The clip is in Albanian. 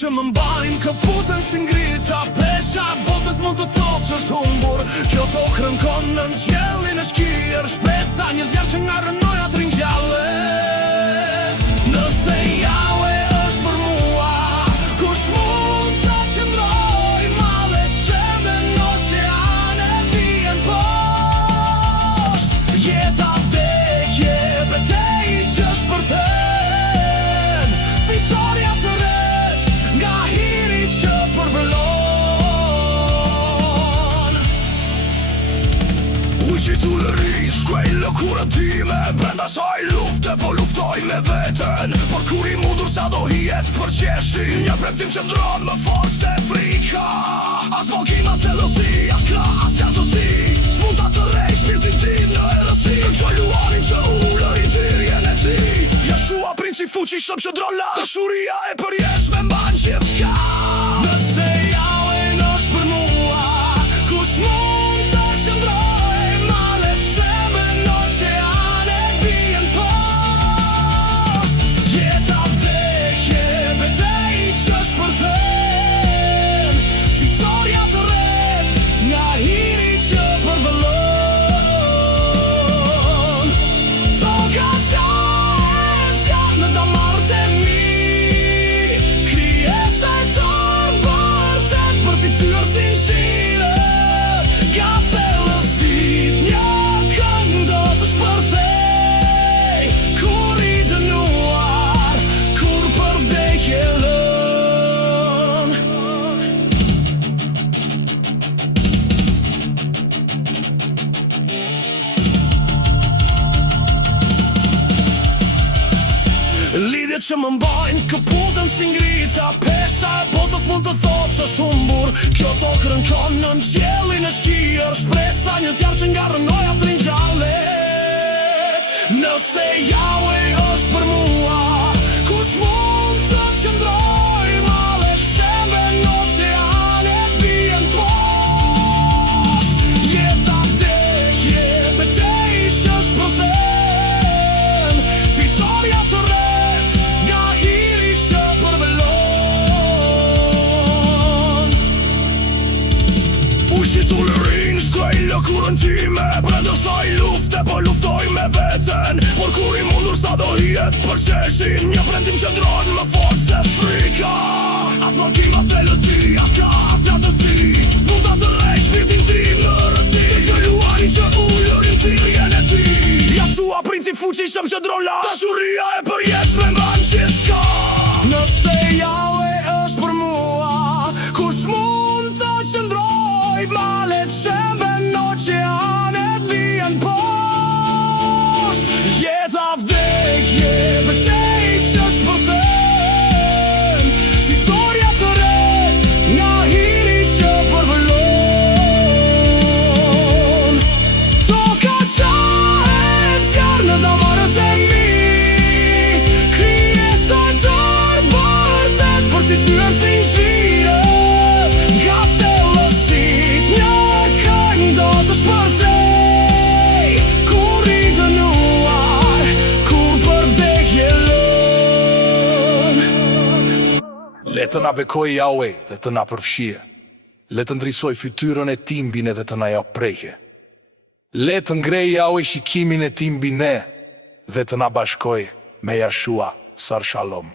që më mbajnë këputën si ngriqa pesha. Botës mund të thotë që është humbur, kjo tokë rënkon në qjellin e shkier. Shpresa një zjarë që nga rënoja të rinjallet. Nëse Jawe është për mua, kush mund të qëndroj? Malet shembe në oqeane bien poshtë. Jeta vdekje, betej që është për them. Fitoria të ret, nga hiri që përvëllon. Ujqitu lëri, shkrej lëkurën time. Brenda saj lufte, po luftoj me veten. Por kur i mundur sa do hijet për qeshin. Një premtim që ndron më fort se frika. As mallkim, as jelosi, as krah, as jartësi. S'mund ta tërrej shpirtin tim në erësi. Kënqoj luanin që ullërin thirrjen e ti. Jeshua princi fuqishëm që dron lart. Dashuria e përjeshme mban gjithçka. Nëse Jawe është për mua, kush mund të qëndroj? Malet shembe në oqeane bien poshtë. Jeta vdekje, betej që është për them. Fitoria të ret, nga hiri që përvëllon. Toka qahet zjarë në damarët e mi. Krijesa e torë bërtet për t'i thyrë si shire. Nga thellësit një këngë do të shpërthej. Kur i dënuar, kur për vdekje lën. Lidhjet që më mbajnë këputën si ngriqa pesha. E botës mund të thotë që është humbur, kjo tokë rënkon në qjellin e shkier. Shpresa një zjarë që nga rënoja të rinjallet. Nëse Jawe është për mua, kush mund të qëndroj? Malet shembe në oqeane bien poshtë. Jeta vdekje, betej që është për them. Fitoria të ret, nga hiri që përvëllon. Ujqitu lërin, shkrej lëkurën time. Brenda saj lufte, po luftoj me veten. Por kur i mundur sa do hijet për qeshin. Një premtim që ndron më fort se frika. As mallkim, as jelosi, as krah, as jartësi. S'mund ta tërrej shpirtin tim në rësi. Kënqoj luanin që ullërin thirrjen e ti. Jeshua princi fuqishëm që dron lart. Dashuria e përjeshme mban gjithçka. Nëse Jawe është për mua, kush mund të qëndroj? Malet shembe në oqeane bien poshtë. Jeta vdekje, betej që është për them. Fitoria të ret, nga hiri që përvëllon. Toka qahet zjarë në damarët e mi. Krijesa e torë bërtet për t'i thyrë si shire. Nga thellësit një këngë do të shpërthej. Kur i dënuar, kur për vdekje lën. Le të na bekoj Jawe dhe të na përfshije. Le të ndrisoj fytyrën e timbin edhe të na ja prehje. Le të ngrej Jawe shikimin e tim mbi ne dhe të na bashkoj me Jeshua sër shalom.